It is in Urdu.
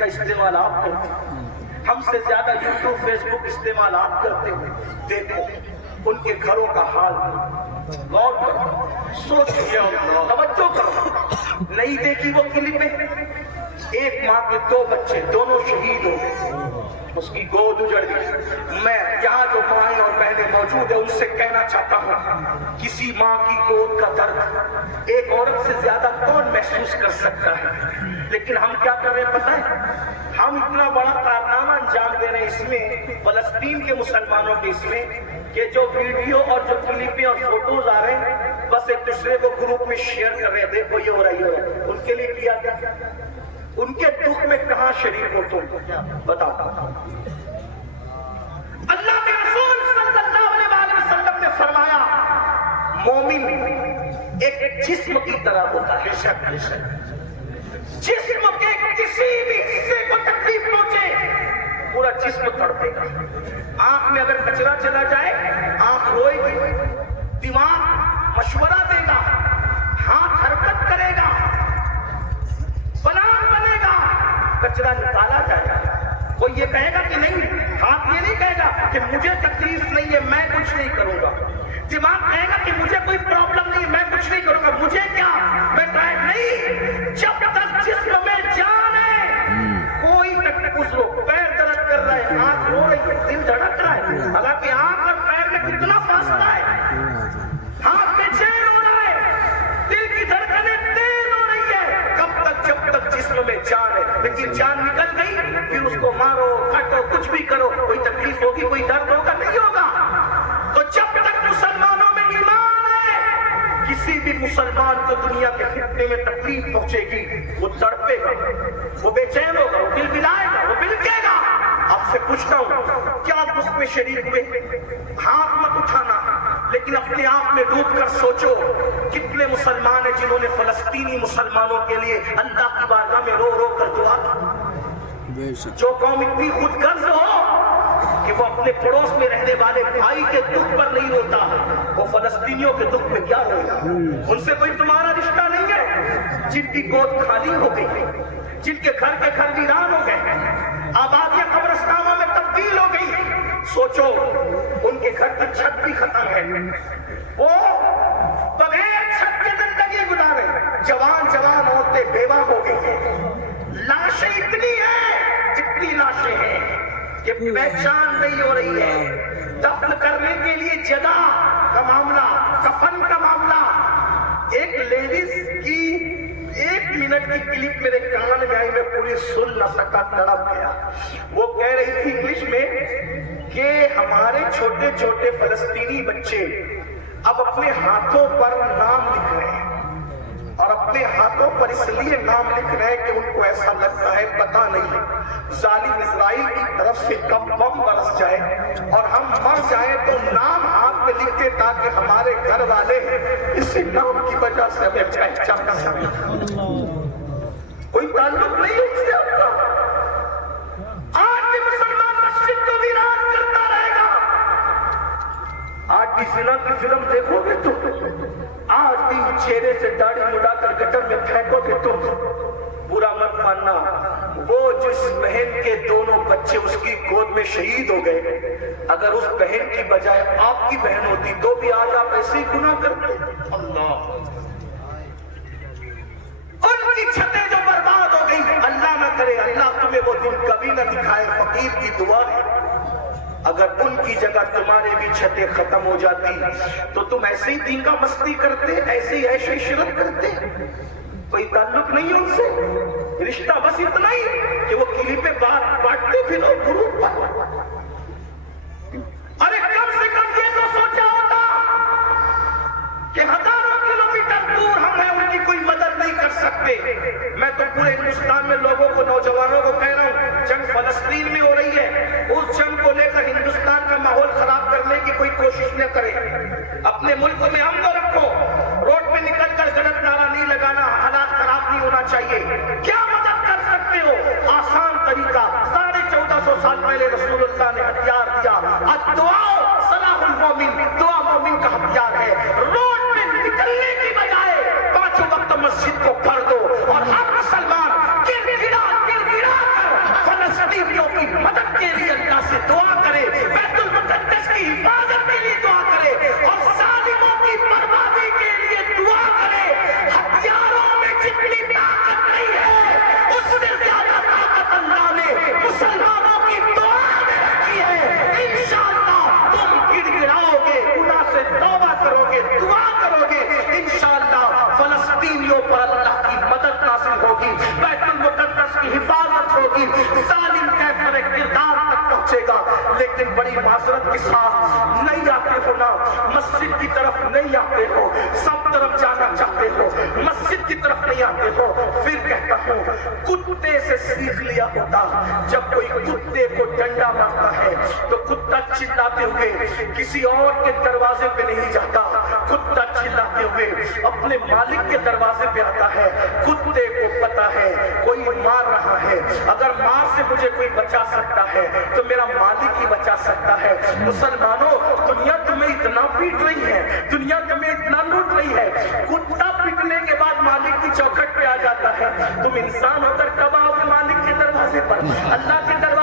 کا استعمال آپ کرتے ہیں، ہم سے زیادہ یوٹیوب فیس بک استعمال آپ کرتے ہیں. دیکھو ان کے گھروں کا حال، غور کرو، سوچو، توجہ کرو. نہیں دیکھی وہ کلپیں؟ ایک ماں کے 2 بچے، دونوں شہید ہو گئے، اس کی گود اجڑ گئی. میں یہاں جو مائیں اور بہنیں موجود ہیں ان سے کہنا چاہتا ہوں، کسی ماں کی گود کا درد ایک عورت سے زیادہ کون محسوس کر سکتا ہے؟ لیکن ہم کیا کر رہے ہیں پتہ ہے؟ ہم اتنا بڑا کارنامہ انجام دے رہے ہیں اس میں، فلسطین کے مسلمانوں کے اس میں، کہ جو ویڈیو اور جو کلپیں اور فوٹوز آ رہے ہیں بس ایک دوسرے کو گروپ میں شیئر کر رہے ہیں، دیکھو یہ ہو رہا ہے، یہ ہو رہا ہے. ان کے لیے کیا تھا؟ ان کے دکھ میں کہاں شریک ہو تم؟ بتاؤ. اللہ کے رسول صلی اللہ علیہ وسلم نے فرمایا مومن ایک جسم کی طرح ہوتا ہے. جسم کے کسی بھی حصے کو تکلیف پہنچے پورا جسم تڑپے گا. آنکھ میں اگر کچرا چلا جائے آنکھ روئے گی، دماغ مشورہ دے گا، ہاتھ حرکت کرے گا، پلان بنے گا، کچرا نکالا جائے گا. کوئی یہ کہے گا کہ نہیں، ہاتھ یہ نہیں کہے گا کہ مجھے تکلیف نہیں ہے میں کچھ نہیں کروں گا. دماغ کہے گا کہ مجھے کوئی پرابلم نہیں ہے میں کچھ نہیں کروں گا، مجھے کیا، میں ٹائم نہیں. جب تک جسم میں جان ہے کوئی تک لو، پیر درد کر رہا ہے، آنکھ رو رہی ہے، دل دھڑک رہا ہے، حالانکہ آنکھ اور پیر میں کتنا فاصلہ ہے، ہاتھ میں چین ہو رہا ہے، دل کی دھڑکنیں تیز ہو رہی ہے. کب تک؟ جب تک جسم میں جان ہے. لیکن جان نکل گئی پھر اس کو مارو کاٹو کچھ بھی کرو، کوئی تکلیف ہوگی، کوئی درد ہوگا؟ نہیں ہوگا. تو جب تک مسلمانوں میں ایمان ہے کسی بھی مسلمان کو دنیا کے خطے میں تکلیف پہنچے گی وہ تڑپے گا، وہ بے چین ہوگا، وہ دل بلائے گا، وہ بلکے گا. آپ سے پوچھتا ہوں کیا دکھ میں شریک ہوئے؟ ہاتھ مت اٹھانا، لیکن اپنے آپ میں ڈوب کر سوچو کتنے مسلمان ہیں جنہوں نے فلسطینی مسلمانوں کے لیے اللہ کی بارگاہ میں رو رو کر دعا کی. جو قوم اتنی خود غرض ہو کہ وہ اپنے پڑوس میں رہنے والے بھائی کے دکھ پر نہیں روتا، وہ فلسطینیوں کے دکھ میں کیا روتا؟ ان سے کوئی تمہارا رشتہ نہیں ہے. جن کی گود خالی ہو گئی، جن کے گھر ویران ہو گئے، آبادیاں قبرستانوں میں تبدیل ہو گئی، سوچو ان کے گھر کی چھت بھی ختم ہے، وہ بغیر چھت کے زندگی گزارے. جوان عورتیں بیوہ ہو گئی ہیں، لاشیں اتنی ہیں جتنی لاشیں ہیں کہ پہچان نہیں ہو رہی ہے. دفن کرنے کے لیے جگہ کا معاملہ، کفن کا معاملہ. ایک لیڈیز کی 1 منٹ کی کلپ میرے کان میں آئی، میں پوری سن نہ سکا، تڑپ گیا. وہ کہہ رہی تھی انگلش میں کہ ہمارے چھوٹے چھوٹے فلسطینی بچے اب اپنے ہاتھوں پر نام لکھ رہے ہیں، اور اپنے ہاتھوں پر اس لیے نام لکھ رہے ہیں کہ ان کو ایسا لگتا ہے پتہ نہیں ظالم اسرائیل کی طرف سے کب بم برس جائے اور ہم مر جائیں تو نام ہاتھ میں لکھتے تاکہ ہمارے گھر والے اس نام کی وجہ سے ہمیں پہچان سکیں. کوئی تعلق نہیں ان سے آپ کا. آج بھی مسلمان مسجد کو ویران کرتا رہے گا. آج بھی زنا کی فلم دیکھو گے تم، آج بھی چہرے سے داڑھی مڑا کر گٹر میں پھینکو گے تم. برا مت ماننا، وہ جس بہن کے دونوں بچے اس کی گود میں شہید ہو گئے، اگر اس بہن کی بجائے آپ کی بہن ہوتی تو بھی آج آپ ایسے ہی گناہ کرتے. اللہ، ان کی چھتیں جو برباد ہو گئی، اللہ نہ کرے اللہ تمہیں وہ دن کبھی نہ دکھائے. فقیر کی دعا ہے اگر ان کی جگہ تمہارے بھی چھتیں ختم ہو جاتی تو تم ایسے ہی دین کا مستی کرتے، ایسے ہی عیش و عشرت کرتے. کوئی تعلق نہیں ان سے، رشتہ بس اتنا ہی کہ وہ کلی پہ بانٹتے پھر اور گروپ پر. ارے کم سے کم یہ تو سوچا ہوتا کہ ہزاروں کلومیٹر دور ہم ہیں، ان کی کوئی مدد نہیں کر سکتے. میں تو پورے ہندوستان میں لوگوں کو، نوجوانوں کو کہہ رہا ہوں جنگ فلسطین میں ہو رہی ہے، اس جنگ کو لے کر ہندوستان کا ماحول خراب کرنے کی کوئی کوشش نہ کرے. اپنے ملک میں امن رکھو، روڈ پہ نکل کر غلط نعرہ نہیں لگانا، حالات خراب نہیں ہونا چاہیے. کیا مدد کر سکتے ہو؟ آسان طریقہ، 1450 سال پہلے رسول اللہ نے ہتھیار دیا. الدعاء سلاح المومن، دعا مومن کا ہتھیار ہے. روڈ پہ نکلنے کی بجائے 5 وقت مسجد کو بھر دو اور ہر مسلمان گر گرا کر ہوگی، ظالم کیفر کردار تک پہنچے گا، لیکن بڑی معذرت کے ساتھ نہیں آتے ہو نا، مسجد کی طرف نہیں آتے ہو، سب طرف جانا چاہتے ہو، مسجد کی طرف نہیں آتے ہو، پھر کہتا ہوں کتے سے سیکھ لیا ہوتا، جب کوئی کتے کو ڈنڈا مارتا ہے تو کتا چلاتے ہوئے کسی اور کے دروازے پہ نہیں جاتا، کتا چلاتے ہوئے اپنے مالک کے دروازے پہ آتا ہے۔ کتے کو پتا ہے کوئی مار رہا ہے، اگر مار سے مجھے کوئی بچا سکتا ہے تو میرا مالک ہی بچا سکتا ہے۔ مسلمانوں، دنیا تمہیں اتنا پیٹ رہی ہے، دنیا تمہیں اتنا لوٹ رہی ہے، کتا پیٹنے کے بعد مالک کی چوکھٹ پہ آ جاتا ہے، تم انسان ہو کر کب آؤ گے مالک کے دروازے پر؟ اللہ کے دروازے